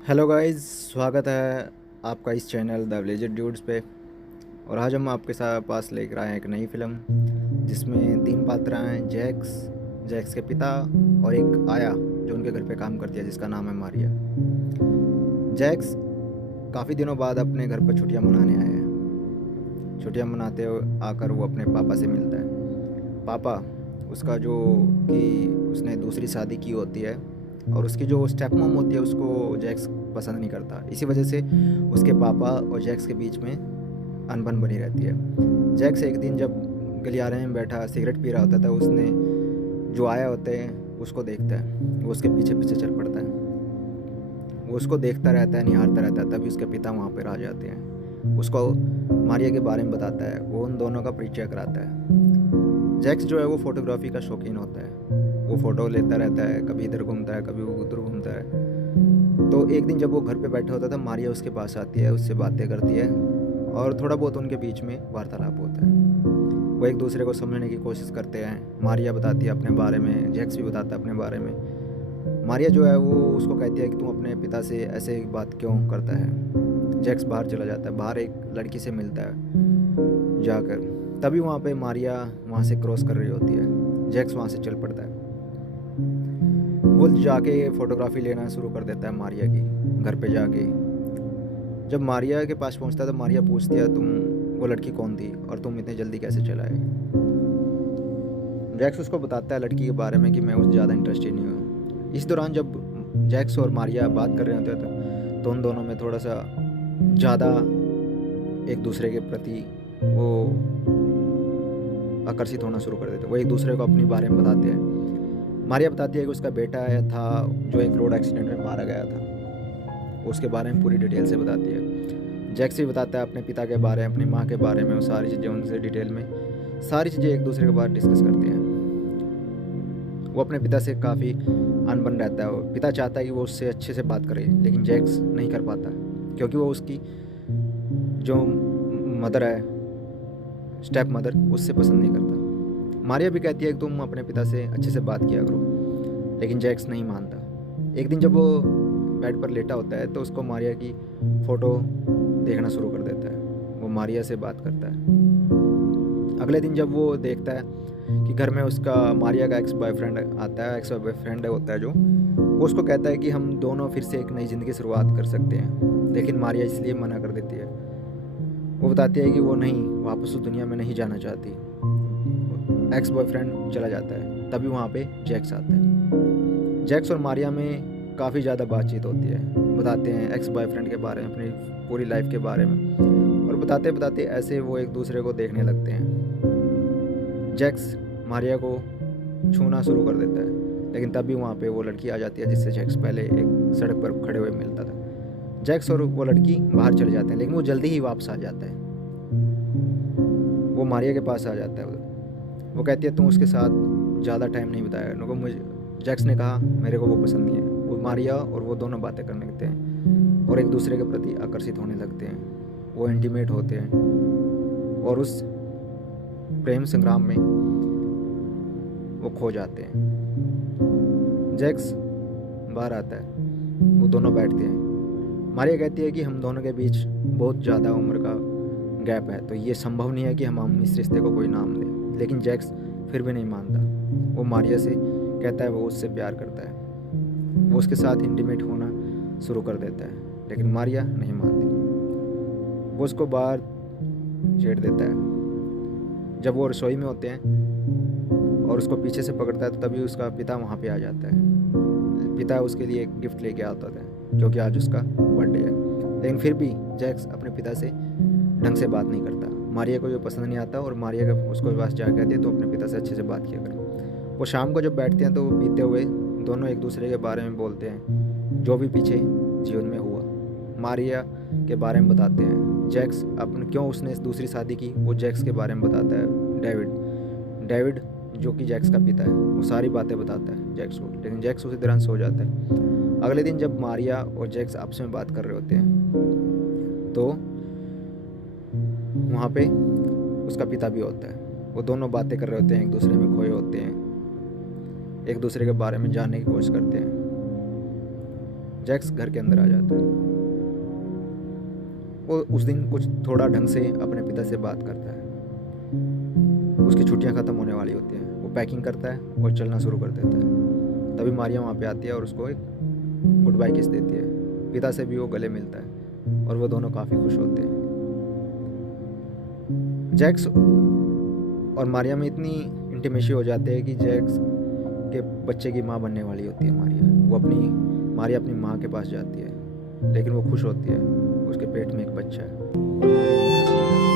Hello guys, स्वागत है आपका इस चैनल द विलेज ड्यूड्स पे। और आज हम आपके साथ पास लेकर आए हैं एक नई फिल्म जिसमें तीन पात्र हैं। जैक्स, जैक्स के पिता और एक आया जो उनके घर पे काम करती है जिसका नाम है मारिया। जैक्स काफ़ी दिनों बाद अपने घर पर छुट्टियां मनाने आया है। छुट्टियां मनाते हुए आकर वो अपने पापा से मिलता है। पापा उसका जो कि उसने दूसरी शादी की होती है और उसकी जो स्टेप मॉम होती है उसको जैक्स पसंद नहीं करता। इसी वजह से उसके पापा और जैक्स के बीच में अनबन बनी रहती है। जैक्स एक दिन जब गलियारे में बैठा सिगरेट पी रहा होता था, उसने जो आया होते हैं उसको देखता है। वो उसके पीछे पीछे चल पड़ता है। वो उसको देखता रहता है, निहारता रहता है। तभी उसके पिता वहाँ पर आ जाते हैं। उसको मारिया के बारे में बताता है। वो उन दोनों का परिचय कराता है। जैक्स जो है वो फोटोग्राफी का शौकीन होता है। वो फ़ोटो लेता रहता है, कभी इधर घूमता है, कभी वो उधर घूमता है। तो एक दिन जब वो घर पे बैठा होता था, मारिया उसके पास आती है, उससे बातें करती है और थोड़ा बहुत उनके बीच में वार्तालाप होता है। वो एक दूसरे को समझने की कोशिश करते हैं। मारिया बताती है अपने बारे में, जैक्स भी बताता है अपने बारे में। मारिया जो है वो उसको कहती है कि तुम अपने पिता से ऐसे एक बात क्यों करता है। जैक्स बाहर चला जाता है, बाहर एक लड़की से मिलता है जाकर। तभी वहाँ पे मारिया वहाँ से क्रॉस कर रही होती है। जैक्स वहाँ से चल पड़ता है। वो जाके फ़ोटोग्राफी लेना शुरू कर देता है मारिया की, घर पे जाके। जब मारिया के पास पहुँचता है तो मारिया पूछती है, तुम वो लड़की कौन थी और तुम इतने जल्दी कैसे चलाए। जैक्स उसको बताता है लड़की के बारे में कि मैं उस ज़्यादा इंटरेस्टेड नहीं हूँ। इस दौरान जब जैक्स और मारिया बात कर रहे होते थे तो उन दोनों में थोड़ा सा ज़्यादा एक दूसरे के प्रति वो आकर्षित होना शुरू कर देते। वो एक दूसरे को अपनी बारे में बताते हैं। मारिया बताती है कि उसका बेटा आया था जो एक रोड एक्सीडेंट में मारा गया था। वो उसके बारे में पूरी डिटेल से बताती है। जैक्स भी बताता है अपने पिता के बारे में, अपनी माँ के बारे में, वो सारी चीज़ें उनसे डिटेल में सारी चीज़ें एक दूसरे के बारे डिस्कस करते हैं। वो अपने पिता से काफ़ी अनबन रहता है। वो पिता चाहता है कि वो उससे अच्छे से बात करे, लेकिन जैक्स नहीं कर पाता क्योंकि वो उसकी जो मदर है, स्टेप मदर, उससे पसंद नहीं करता। मारिया भी कहती है कि तुम अपने पिता से अच्छे से बात किया करो, लेकिन जैक्स नहीं मानता। एक दिन जब वो बेड पर लेटा होता है तो उसको मारिया की फ़ोटो देखना शुरू कर देता है। वो मारिया से बात करता है। अगले दिन जब वो देखता है कि घर में उसका मारिया का एक्स बॉयफ्रेंड आता है, एक्स बॉयफ्रेंड होता है जो, वो उसको कहता है कि हम दोनों फिर से एक नई ज़िंदगी की शुरुआत कर सकते हैं, लेकिन मारिया इसलिए मना कर देती है। वो बताती है कि वो नहीं, वापस उस दुनिया में नहीं जाना चाहती। एक्स बॉयफ्रेंड चला जाता है। तभी वहाँ पे जैक्स आता है। जैक्स और मारिया में काफ़ी ज़्यादा बातचीत होती है। बताते हैं एक्स बॉयफ्रेंड के बारे में, अपनी पूरी लाइफ के बारे में। और बताते बताते ऐसे वो एक दूसरे को देखने लगते हैं। जैक्स मारिया को छूना शुरू कर देता है, लेकिन तभी वहाँ पे वो लड़की आ जाती है जिससे जैक्स पहले एक सड़क पर खड़े हुए मिलता था। जैक्स और वो लड़की बाहर चले जाते हैं, लेकिन वो जल्दी ही वापस आ जाता है। वो मारिया के पास आ जाता है। वो कहती है तुम उसके साथ ज़्यादा टाइम नहीं बिताया। उनको मुझे जैक्स ने कहा मेरे को वो पसंद नहीं है। वो मारिया और वो दोनों बातें करने लगते हैं और एक दूसरे के प्रति आकर्षित होने लगते हैं। वो इंटीमेट होते हैं और उस प्रेम संग्राम में वो खो जाते हैं। जैक्स बाहर आता है, वो दोनों बैठते हैं। मारिया कहती है कि हम दोनों के बीच बहुत ज़्यादा उम्र का गैप है, तो ये संभव नहीं है कि हम इस रिश्ते को कोई नाम दें। लेकिन जैक्स फिर भी नहीं मानता। वो मारिया से कहता है वो उससे प्यार करता है। वो उसके साथ इंटीमेट होना शुरू कर देता है, लेकिन मारिया नहीं मानती। वो उसको बाहर छेड़ देता है। जब वो रसोई में होते हैं और उसको पीछे से पकड़ता है तो तभी उसका पिता वहाँ पे आ जाता है। पिता उसके लिए एक गिफ्ट लेके आता था क्योंकि आज उसका बर्थडे है। लेकिन फिर भी जैक्स अपने पिता से ढंग से बात नहीं करता। मारिया को ये पसंद नहीं आता और मारिया का उसको पास जा कहती है तो अपने पिता से अच्छे से बात किया करो। वो शाम को जब बैठते हैं तो वो पीते हुए दोनों एक दूसरे के बारे में बोलते हैं, जो भी पीछे जीवन में हुआ। मारिया के बारे में बताते हैं। जैक्स अपन क्यों उसने दूसरी शादी की वो जैक्स के बारे में बताता है। डेविड डेविड जो कि जैक्स का पिता है, वो सारी बातें बताता है जैक्स को, लेकिन जैक्स उसी दौरान सो जाता है। अगले दिन जब मारिया और जैक्स आपस में बात कर रहे होते हैं तो वहाँ पे उसका पिता भी होता है। वो दोनों बातें कर रहे होते हैं, एक दूसरे में खोए होते हैं, एक दूसरे के बारे में जानने की कोशिश करते हैं। जैक्स घर के अंदर आ जाता है। वो उस दिन कुछ थोड़ा ढंग से अपने पिता से बात करता है। उसकी छुट्टियां ख़त्म होने वाली होती हैं। वो पैकिंग करता है और चलना शुरू कर देता है। तभी मारिया वहाँ पे आती है और उसको एक गुड बाय किस देती है। पिता से भी वो गले मिलता है और वो दोनों काफ़ी खुश होते हैं। जैक्स और मारिया में इतनी इंटीमेसी हो जाती है कि जैक्स के बच्चे की माँ बनने वाली होती है मारिया अपनी माँ के पास जाती है, लेकिन वो खुश होती है, उसके पेट में एक बच्चा है और वो यहीं खत्म हो जाता है।